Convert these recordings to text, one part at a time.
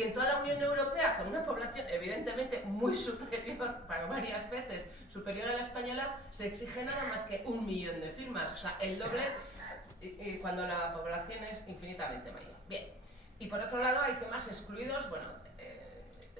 Y en toda la Unión Europea, con una población evidentemente muy superior, para varias veces superior a la española, se exige nada más que 1 millón de firmas, o sea, el doble cuando la población es infinitamente mayor. Bien, y por otro lado hay temas excluidos, bueno,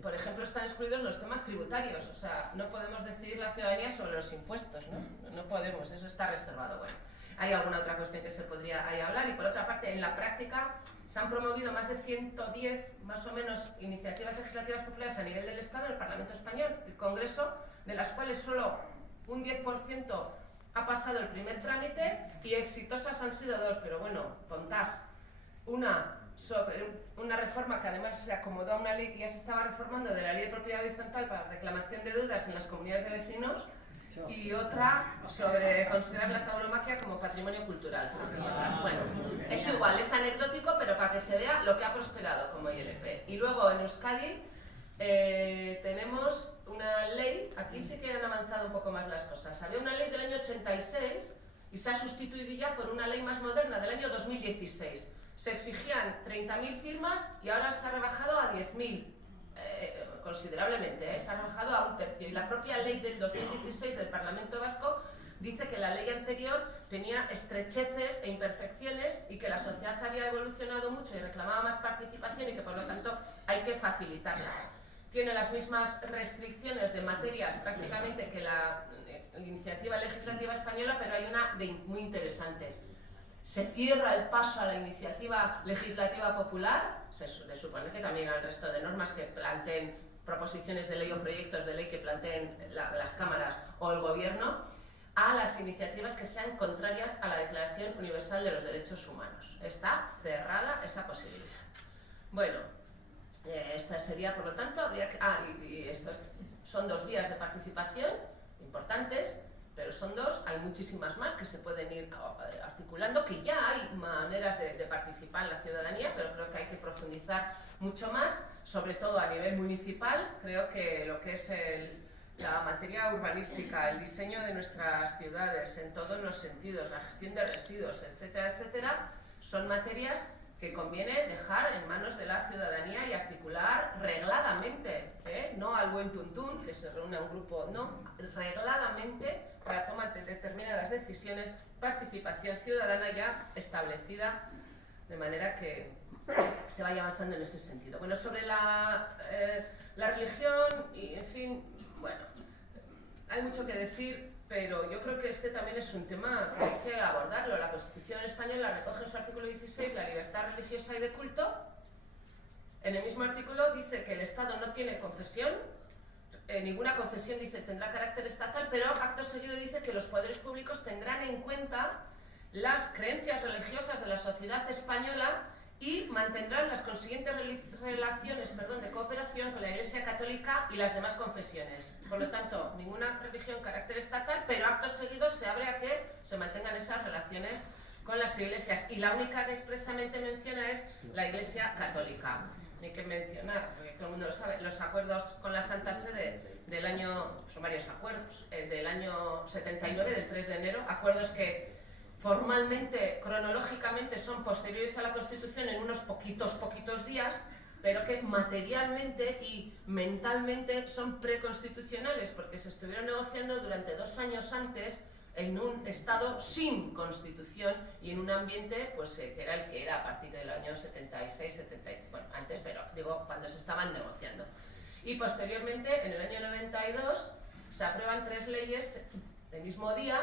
por ejemplo, están excluidos los temas tributarios, o sea, no podemos decidir la ciudadanía sobre los impuestos, ¿no? No podemos, eso está reservado. Bueno, hay alguna otra cuestión que se podría ahí hablar, y por otra parte, en la práctica se han promovido más de 110, más o menos, iniciativas legislativas populares a nivel del Estado, el Parlamento Español, el Congreso, de las cuales solo un 10% ha pasado el primer trámite, y exitosas han sido 2, pero bueno, tontás. Una sobre una reforma que además se acomodó a una ley que ya se estaba reformando, de la Ley de Propiedad Horizontal para reclamación de deudas en las comunidades de vecinos, y otra sobre considerar la tauromaquia como patrimonio cultural. Bueno, es igual, es anecdótico, pero para que se vea lo que ha prosperado como ILP. Y luego en Euskadi tenemos una ley, aquí sí que han avanzado un poco más las cosas. Había una ley del año 86 y se ha sustituido ya por una ley más moderna del año 2016. Se exigían 30.000 firmas y ahora se ha rebajado a 10.000, considerablemente, se ha rebajado a 1/3. Y la propia ley del 2016 del Parlamento Vasco dice que la ley anterior tenía estrecheces e imperfecciones y que la sociedad había evolucionado mucho y reclamaba más participación y que por lo tanto hay que facilitarla. Tiene las mismas restricciones de materias prácticamente que la iniciativa legislativa española, pero hay una muy interesante. Se cierra el paso a la iniciativa legislativa popular, se supone que también al resto de normas que planteen proposiciones de ley o proyectos de ley que planteen las cámaras o el gobierno, a las iniciativas que sean contrarias a la Declaración Universal de los Derechos Humanos. Está cerrada esa posibilidad. Bueno, esta sería, por lo tanto, habría que... y estos son 2 días de participación importantes, pero son 2, hay muchísimas más que se pueden ir articulando, que ya hay maneras de participar en la ciudadanía, pero creo que hay que profundizar mucho más, sobre todo a nivel municipal. Creo que lo que es la materia urbanística, el diseño de nuestras ciudades en todos los sentidos, la gestión de residuos, etcétera, etcétera, son materias que conviene dejar en manos de la ciudadanía y articular regladamente, no al buen tuntún, que se reúne un grupo, no, regladamente para tomar determinadas decisiones, participación ciudadana ya establecida, de manera que se vaya avanzando en ese sentido. Bueno, sobre la religión, y en fin, bueno, hay mucho que decir, pero yo creo que este también es un tema que hay que abordarlo. La Constitución española recoge en su artículo 16 la libertad religiosa y de culto. En el mismo artículo dice que el Estado no tiene confesión, ninguna confesión dice tendrá carácter estatal, pero acto seguido dice que los poderes públicos tendrán en cuenta las creencias religiosas de la sociedad española y mantendrán las consiguientes relaciones de cooperación con la Iglesia Católica y las demás confesiones. Por lo tanto, ninguna religión carácter estatal, pero acto seguido se abre a que se mantengan esas relaciones con las iglesias. Y la única que expresamente menciona es la Iglesia Católica. Hay que mencionar, porque todo el mundo lo sabe, los acuerdos con la Santa Sede del año, son varios acuerdos, del año 79, del 3 de enero, acuerdos que formalmente, cronológicamente, son posteriores a la Constitución en unos poquitos días, pero que materialmente y mentalmente son preconstitucionales, porque se estuvieron negociando durante 2 años antes en un Estado sin Constitución y en un ambiente pues, que era el que era a partir del año 76, 77, bueno, antes, pero digo, cuando se estaban negociando. Y posteriormente, en el año 92, se aprueban 3 leyes del mismo día,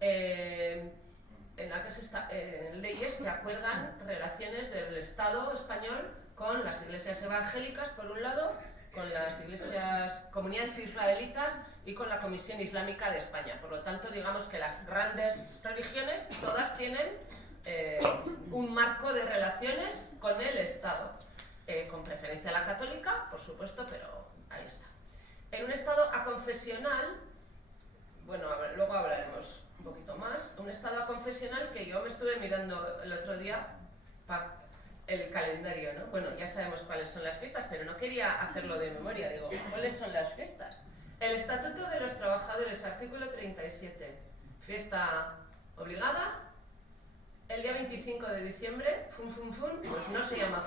en la que leyes que acuerdan relaciones del Estado español con las iglesias evangélicas, por un lado, con las comunidades israelitas y con la Comisión Islámica de España. Por lo tanto, digamos que las grandes religiones todas tienen un marco de relaciones con el Estado, con preferencia a la católica, por supuesto, pero ahí está. En un Estado aconfesional, bueno, luego hablaremos un poquito más, un Estado aconfesional que yo me estuve mirando el otro día el calendario, ¿no? Bueno, ya sabemos cuáles son las fiestas, pero no quería hacerlo de memoria, digo, ¿cuáles son las fiestas? El Estatuto de los Trabajadores, artículo 37, fiesta obligada, el día 25 de diciembre, pues no se llama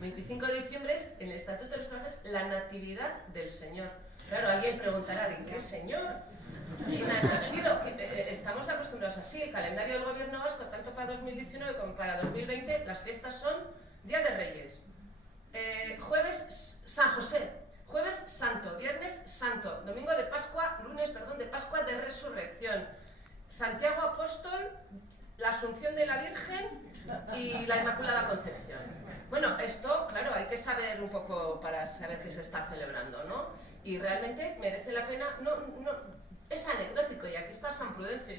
25 de diciembre es, en el Estatuto de los Trabajadores, la Natividad del Señor. Claro, alguien preguntará, ¿de qué Señor? ¿Quién ha nacido? Estamos acostumbrados así. El calendario del Gobierno vasco, tanto para 2019 como para 2020, las fiestas son Día de Reyes, jueves San José, jueves Santo, viernes Santo, domingo de Pascua, lunes, de Pascua de Resurrección, Santiago Apóstol, la Asunción de la Virgen y la Inmaculada Concepción. Bueno, esto, claro, hay que saber un poco para saber qué se está celebrando, ¿no? Y realmente merece la pena, es anecdótico, y aquí está San Prudencio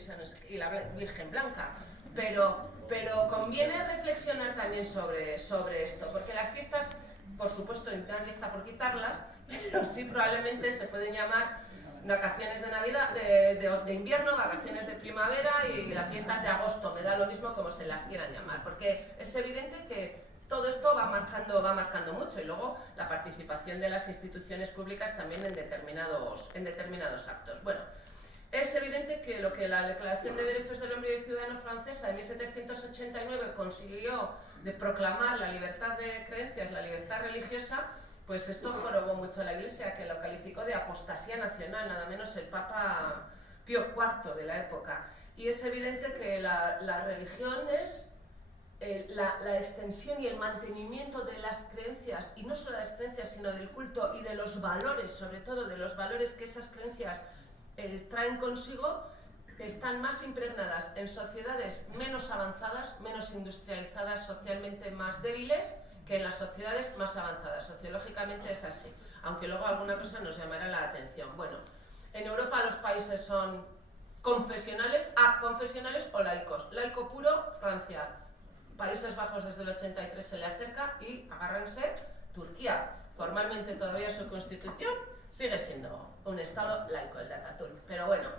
y la Virgen Blanca, pero conviene reflexionar también sobre esto, porque las fiestas, por supuesto, nadie está por quitarlas, pero sí probablemente se pueden llamar vacaciones de Navidad, de invierno, vacaciones de primavera y las fiestas de agosto, me da lo mismo como se las quieran llamar, porque es evidente que todo esto va marcando mucho, y luego la participación de las instituciones públicas también en determinados actos. Bueno, es evidente que lo que la Declaración de Derechos del Hombre y del Ciudadano francesa en 1789 consiguió de proclamar la libertad de creencias, la libertad religiosa, pues esto jorobó mucho a la Iglesia, que lo calificó de apostasía nacional, nada menos el Papa Pío IV de la época. Y es evidente que la religión es la extensión y el mantenimiento de las creencias, y no solo de las creencias, sino del culto y de los valores, sobre todo de los valores que esas creencias traen consigo, están más impregnadas en sociedades menos avanzadas, menos industrializadas, socialmente más débiles, que en las sociedades más avanzadas. Sociológicamente es así, aunque luego alguna cosa nos llamará la atención. Bueno, en Europa los países son confesionales o laicos. Laico puro, Francia. Países Bajos desde el 83 se le acerca, y agárrense, Turquía. Formalmente todavía su constitución sigue siendo un Estado laico, el de Ataturk. Pero bueno,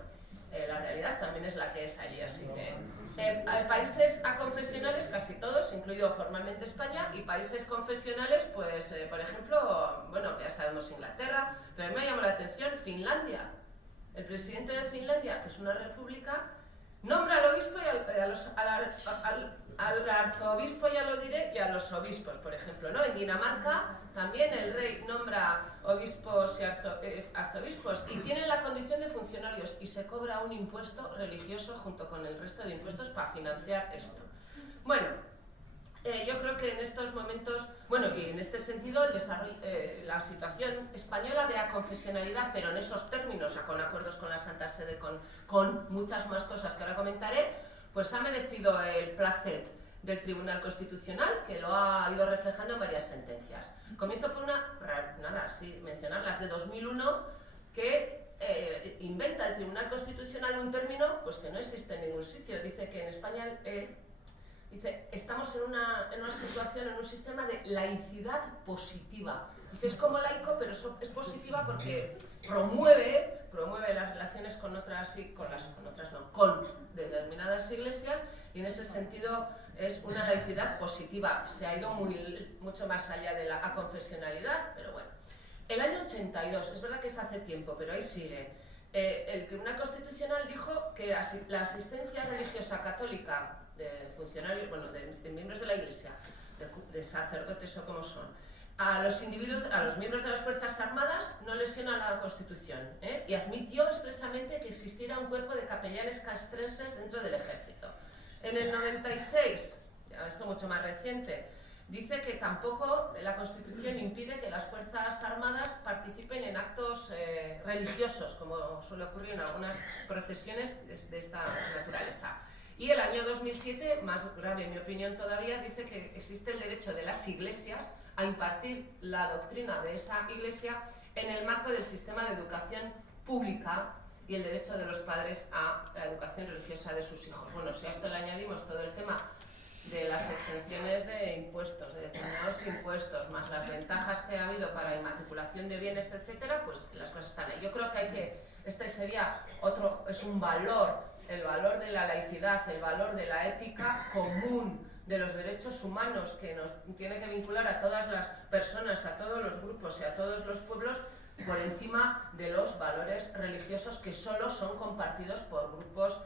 la realidad también es la que es allí, así que... hay países aconfesionales, casi todos, incluido formalmente España, y países confesionales, pues, por ejemplo, bueno, ya sabemos Inglaterra, pero a mí me llamó la atención Finlandia. El presidente de Finlandia, que es una república, nombra al obispo y al arzobispo, ya lo diré, y a los obispos, por ejemplo, ¿no? En Dinamarca también el rey nombra obispos y arzobispos, y tienen la condición de funcionarios, y se cobra un impuesto religioso junto con el resto de impuestos para financiar esto. Bueno, yo creo que en estos momentos, bueno, y en este sentido, la situación española de aconfesionalidad, pero en esos términos, con acuerdos con la Santa Sede, con muchas más cosas que ahora comentaré, pues ha merecido el placet del Tribunal Constitucional, que lo ha ido reflejando en varias sentencias. Comienzo por mencionar las de 2001, que inventa el Tribunal Constitucional un término pues que no existe en ningún sitio. Dice que en España estamos en una situación, en un sistema de laicidad positiva. Dice, es como laico, pero es positiva porque promueve las relaciones con otras y con determinadas iglesias, y en ese sentido es una laicidad positiva. Se ha ido mucho más allá de la aconfesionalidad, pero bueno. El año 82, es verdad que es hace tiempo, pero ahí sigue. El Tribunal Constitucional dijo que la asistencia religiosa católica de funcionarios, bueno, de miembros de la Iglesia, de sacerdotes o como son, a los miembros de las Fuerzas Armadas no lesiona la Constitución, y admitió expresamente que existiera un cuerpo de capellanes castrenses dentro del ejército. En el 96, esto mucho más reciente, dice que tampoco la Constitución impide que las Fuerzas Armadas participen en actos religiosos, como suele ocurrir en algunas procesiones de esta naturaleza. Y el año 2007, más grave en mi opinión todavía, dice que existe el derecho de las iglesias a impartir la doctrina de esa iglesia en el marco del sistema de educación pública, y el derecho de los padres a la educación religiosa de sus hijos. Bueno, si a esto le añadimos todo el tema de las exenciones de impuestos, de determinados impuestos, más las ventajas que ha habido para inmatriculación de bienes, etcétera, pues las cosas están ahí. Yo creo que este sería es un valor, el valor de la laicidad, el valor de la ética común, de los derechos humanos, que nos tiene que vincular a todas las personas, a todos los grupos y a todos los pueblos, por encima de los valores religiosos que solo son compartidos por grupos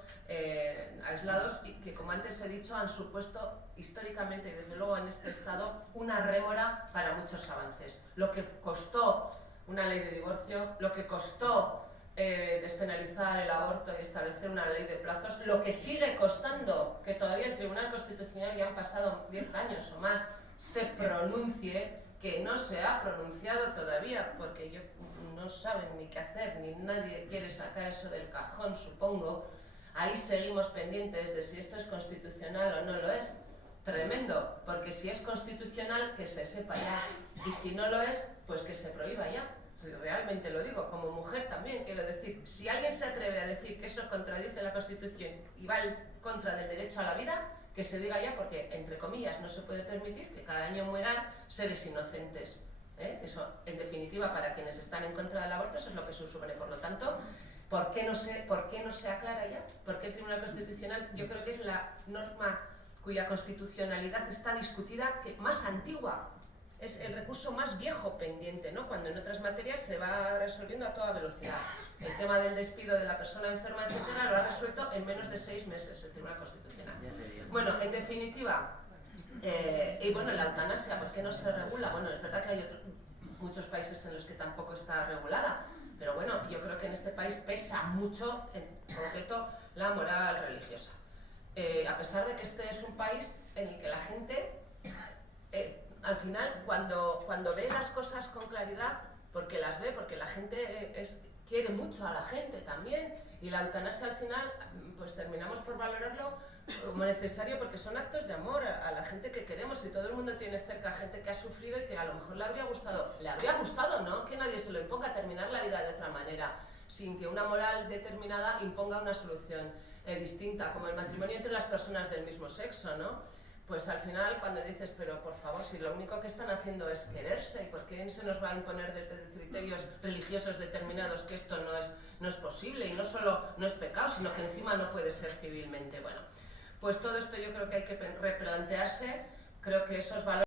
aislados y que, como antes he dicho, han supuesto históricamente y desde luego en este estado una rémora para muchos avances. Lo que costó una ley de divorcio, lo que costó despenalizar el aborto y establecer una ley de plazos, lo que sigue costando que todavía el Tribunal Constitucional, ya han pasado 10 años o más, se pronuncie, que no se ha pronunciado todavía, porque no saben ni qué hacer, ni nadie quiere sacar eso del cajón, supongo. Ahí seguimos pendientes de si esto es constitucional o no lo es. Tremendo, porque si es constitucional, que se sepa ya, y si no lo es, pues que se prohíba ya. Realmente lo digo, como mujer también quiero decir, si alguien se atreve a decir que eso contradice la Constitución y va en contra del derecho a la vida, que se diga ya, porque, entre comillas, no se puede permitir que cada año mueran seres inocentes. Eso, en definitiva, para quienes están en contra del aborto, eso es lo que se supone. Por lo tanto, ¿por qué no se aclara ya? ¿Por qué el Tribunal Constitucional, yo creo que es la norma cuya constitucionalidad está discutida, que más antigua? Es el recurso más viejo pendiente, ¿no? Cuando en otras materias se va resolviendo a toda velocidad. El tema del despido de la persona enferma, etcétera, lo ha resuelto en menos de 6 meses el Tribunal Constitucional. Bueno, en definitiva, y bueno, la eutanasia, ¿por qué no se regula? Bueno, es verdad que hay muchos países en los que tampoco está regulada, pero bueno, yo creo que en este país pesa mucho, en concreto, la moral religiosa. A pesar de que este es un país en el que la gente... al final, cuando ve las cosas con claridad, porque las ve, porque la gente quiere mucho a la gente también, y la eutanasia al final, pues terminamos por valorarlo como necesario porque son actos de amor a la gente que queremos, y todo el mundo tiene cerca gente que ha sufrido y que a lo mejor le habría gustado, ¿no? Que nadie se lo imponga, terminar la vida de otra manera, sin que una moral determinada imponga una solución distinta, como el matrimonio entre las personas del mismo sexo, ¿no? Pues al final, cuando dices, pero por favor, si lo único que están haciendo es quererse, ¿y por qué se nos va a imponer desde criterios religiosos determinados que esto no es posible? Y no solo no es pecado, sino que encima no puede ser civilmente. Bueno, pues todo esto yo creo que hay que replantearse. Creo que esos valores